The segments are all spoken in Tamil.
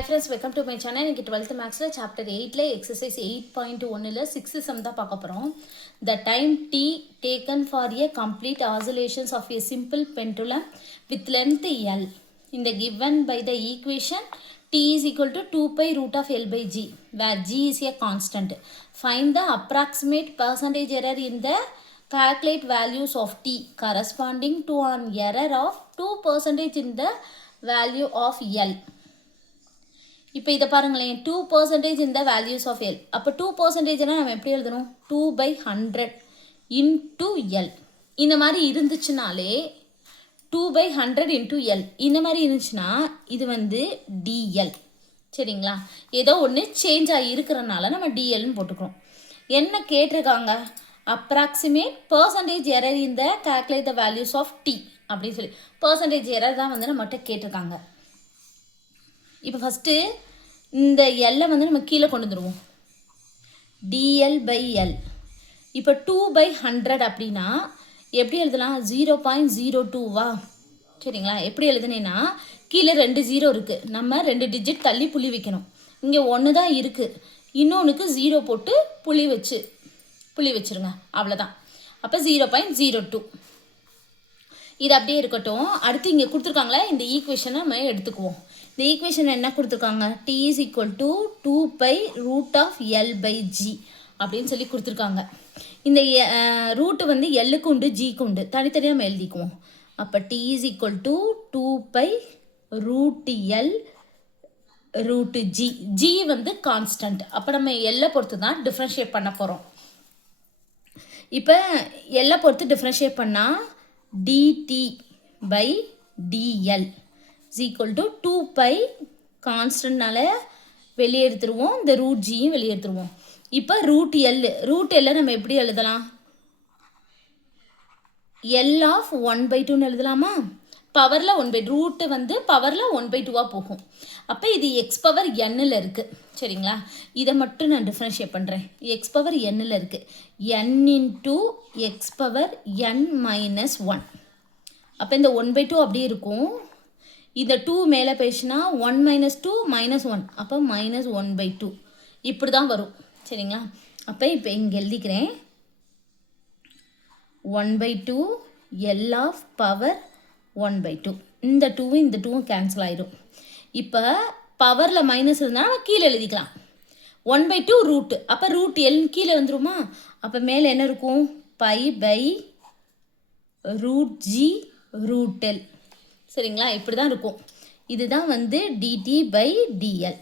Hi friends, welcome to my channel. இன்னைக்கு 12th Mathsல chapter 8ல exercise 8.1ல 6th sum தான் பார்க்க போறோம். The time t taken for a complete oscillations of a simple pendulum with length L in the given by the equation t is equal to 2 pi root of L by g where g is a constant. Find the approximate percentage error in the calculate values of t corresponding to an error of 2% in the value of L. இப்போ இதை பாருங்களேன் 2% in the values of L. அப்போ 2% நம்ம எப்படி எழுதணும் 2/100 into L. இந்த மாதிரி இருந்துச்சுனாலே 2/100 into L. இந்த மாதிரி இருந்துச்சுன்னா இது வந்து DL. சரிங்களா, ஏதோ ஒன்று சேஞ்ச் ஆகி இருக்கிறனால நம்ம DLன்னு போட்டுக்கிறோம். என்ன கேட்டிருக்காங்க, அப்ராக்சிமேட் பர்சன்டேஜ் எரர் இந்த calculate the values of t அப்படின்னு சொல்லி பர்சன்டேஜ் எரர் தான் வந்து நம்மகிட்ட கேட்டிருக்காங்க. இப்போ ஃபஸ்ட்டு இந்த எல்லை வந்து நம்ம கீழே கொண்டு வந்துடுவோம். DL/L. இப்போ 2/100 அப்படின்னா எப்படி எழுதலாம் 0.02வா? சரிங்களா, எப்படி எழுதுனேன்னா கீழே 2 0 இருக்குது, நம்ம 2 டிஜிட் தள்ளி புள்ளி வைக்கணும். இங்கே 1 தான் இருக்குது, இன்னொன்றுக்கு 0 போட்டு புள்ளி வச்சுருங்க, அவ்வளோதான். அப்போ 0.02 இது அப்படியே இருக்கட்டும். அடுத்து இங்கே கொடுத்துருக்காங்களே இந்த ஈக்குவேஷனை நம்ம எடுத்துக்குவோம். இந்த ஈக்குவேஷன் என்ன கொடுத்துருக்காங்க, t is equal to 2 pi root of L by g அப்படின்னு சொல்லி கொடுத்துருக்காங்க. இந்த ரூட்டு வந்து எல்லுக்கு உண்டு ஜிக்கு உண்டு, தனித்தனியாக நம்ம எழுதிக்குவோம். அப்போ t is equal to 2 pi root L root g. g வந்து கான்ஸ்டன்ட், அப்போ நம்ம எல்லை பொறுத்து தான் டிஃப்ரென்ஷியேட் பண்ண போகிறோம். இப்போ எல்லை பொறுத்து டிஃப்ரென்ஷியேட் பண்ணால் dt/dl is equal to 2 pi கான்ஸ்டன்ட்னால வெளியே எடுத்துருவோம், இந்த ரூட் ஜியும் வெளியே எடுத்துருவோம். இப்போ ரூட் எல்லை நம்ம எப்படி எழுதலாம், L of 1/2ன்னு எழுதலாமா? பவரில் 1/2, ரூட்டு வந்து பவரில் 1/2வாக போகும். அப்போ இது எக்ஸ் பவர் எண்ணில் இருக்குது. சரிங்களா, இதை மட்டும் நான் டிஃப்ரென்ஷியேட் பண்ணுறேன். எக்ஸ் பவர் எண்ணில் இருக்குது, n into X power n minus 1. அப்போ இந்த 1/2 அப்படியே இருக்கும். இந்த 2 மேலே பேசினா 1 minus 2 minus 1, அப்போ -1/2 இப்படி தான் வரும். சரிங்களா, அப்போ இப்போ இங்கே எழுதிக்கிறேன் 1/2 L of power 1/2. இந்த 2வும் இந்த 2வும் கேன்சல் ஆயிடும். இப்போ பவரில் மைனஸ் இருந்தால் நம்ம கீழே எழுதிக்கலாம் 1/2 ரூட்டு, அப்போ ரூட் எல் கீழே வந்துருமா? அப்போ மேலே என்ன இருக்கும், π/√g root L. சரிங்களா, இப்படி தான் இருக்கும். இதுதான் வந்து dt/dl.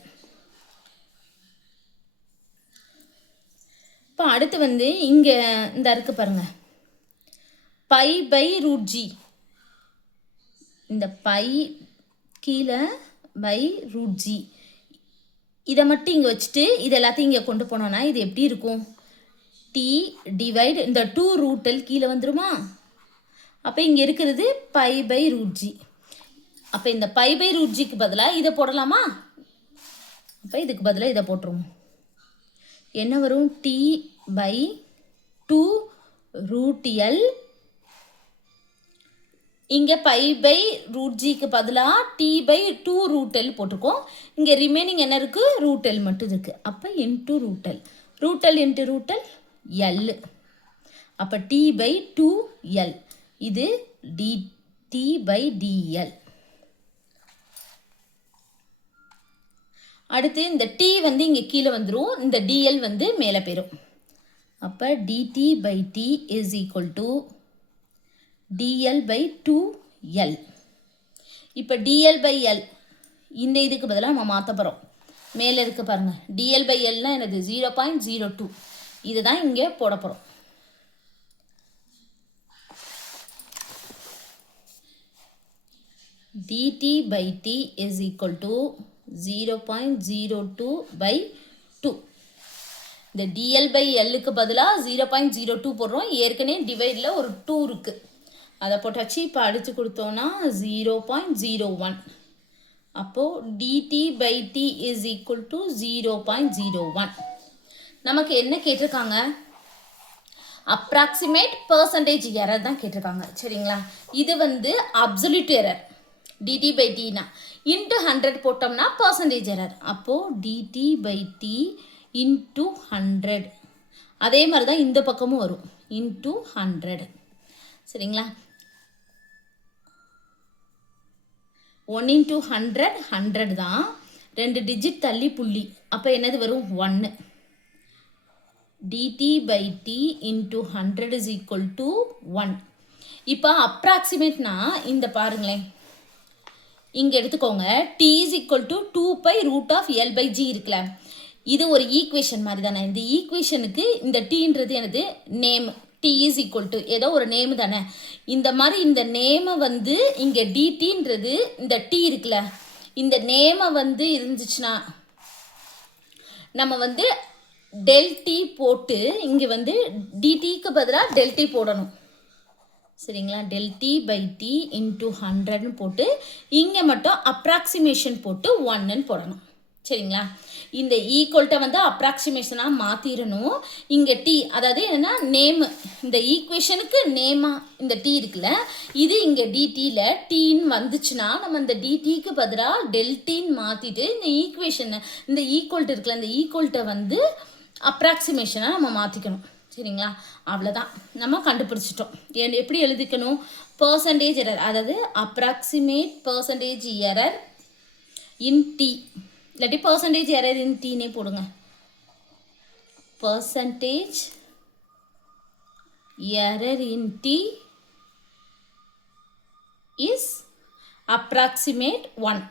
இப்போ அடுத்து வந்து இங்கே இந்த இருக்கு பாருங்க, π/√g. இந்த பை கீழே /√g இதை மட்டும் இங்கே வச்சுட்டு இது எல்லாத்தையும் இங்கே கொண்டு போனோன்னா இது எப்படி இருக்கும், t டிவைட் இந்த 2 root L கீழே வந்துருமா? அப்போ இங்கே இருக்கிறது π/√g. அப்போ இந்த π/√gக்கு பதிலாக இதை போடலாமா? அப்போ இதுக்கு பதிலாக இதை போட்டுருவோம். என்ன வரும், t/2 root L. இங்கே π/√gக்கு பதிலாக t/2 root L போட்டிருக்கோம். இங்கே ரிமைனிங் என்ன இருக்குது, root L மட்டும் இருக்குது. அப்போ into root L, root L into root L L. அப்போ t/2 L, இது dt/dl. அடுத்து இந்த t வந்து இங்கே கீழே வந்துடும், இந்த dl வந்து மேலே போயிடும். அப்போ dt/t is equal to dl/2l. இப்போ dl/l இந்த இதுக்கு பதிலாக நம்ம மாற்ற போகிறோம். மேலே இருக்கு பாருங்கள், dl/lனா என்னது 0.02, இதுதான் இங்கே போட போகிறோம். dt/t is equal to 0.02/2. இந்த dl/lக்கு பதிலாக 0.02 போடுறோம். ஏற்கனவே டிவைடில் ஒரு 2 இருக்குது, அதை போட்டாச்சு. இப்போ அடித்து கொடுத்தோன்னா 0.01. அப்போது dt/t is equal to 0.01. நமக்கு என்ன கேட்டிருக்காங்க, அப்ராக்சிமேட் பர்சன்டேஜ் எரர் தான் கேட்டிருக்காங்க. சரிங்களா, இது வந்து அப்சல்யூட் எரர். டிடி பை டீனா இன்ட்டு 100 போட்டோம்னா பர்சன்டேஜ் எரர். அப்போது டிடி பை டி இன்ட்டு 100. அதே மாதிரி தான் இந்த பக்கமும் வரும், இன்ட்டு 100. சரிங்களா? 1 இன்ட்டு 100 100 தான், 2 டிஜிட் தள்ளி புள்ளி, அப்போ என்னது வரும் 1. dt by t into 100 is equal to 1. இப்போ அப்ராக்சிமேட்னா இந்த பாருங்களேன், இங்கே எடுத்துக்கோங்க, t is equal to 2 pi root of L by G இருக்குல்ல, இது ஒரு ஈக்குவேஷன் மாதிரி தானே. இந்த ஈக்குவேஷனுக்கு இந்த டீன்றது எனது name, t is equal to ஏதோ ஒரு நேம் தானே. இந்த மாதிரி இந்த நேமை வந்து இங்கே dtன்றது இந்த t இருக்குல்ல, இந்த நேமை வந்து இருந்துச்சுன்னா நம்ம வந்து del t போட்டு இங்கே வந்து dtக்கு பதிலாக del t போடணும். சரிங்களா? del t by t into 100 போட்டு இங்கே மட்டும் அப்ராக்சிமேஷன் போட்டு 1ன்னு போடணும். சரிங்களா? இந்த ஈக்குவல்ட்டை வந்து அப்ராக்சிமேஷனாக மாற்றிடணும். இங்கே டி அதாவது என்னென்னா நேமு, இந்த ஈக்குவேஷனுக்கு நேமாக இந்த டி இருக்குல்ல, இது இங்கே டிடியில் டீன்னு வந்துச்சுன்னா நம்ம இந்த டிடிக்கு பதிலாக டெல்டின்னு மாற்றிட்டு இந்த ஈக்குவேஷனை, இந்த ஈக்குவல்ட்டு இருக்குல்ல, இந்த ஈக்குவல்ட்டை வந்து அப்ராக்சிமேஷனாக நம்ம மாற்றிக்கணும். சரிங்களா? அவ்வளோதான், நம்ம கண்டுபிடிச்சிட்டோம். எப்படி எழுதிக்கணும்? பர்சன்டேஜ் எரர், அதாவது approximate percentage error in T, இல்லாட்டி பர்சன்டேஜ் எரர் இன் டீனே போடுங்க. Percentage error in T is approximate 1,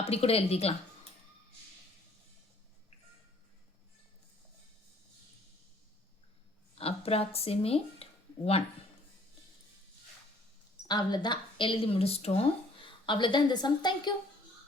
அப்படி கூட எழுதிக்கலாம். அப்ராக்சிமேட் 1, அவ்வளோதான், எழுதி முடிச்சிட்டோம். அவ்வளோதான் இந்த சம். தேங்க்யூ.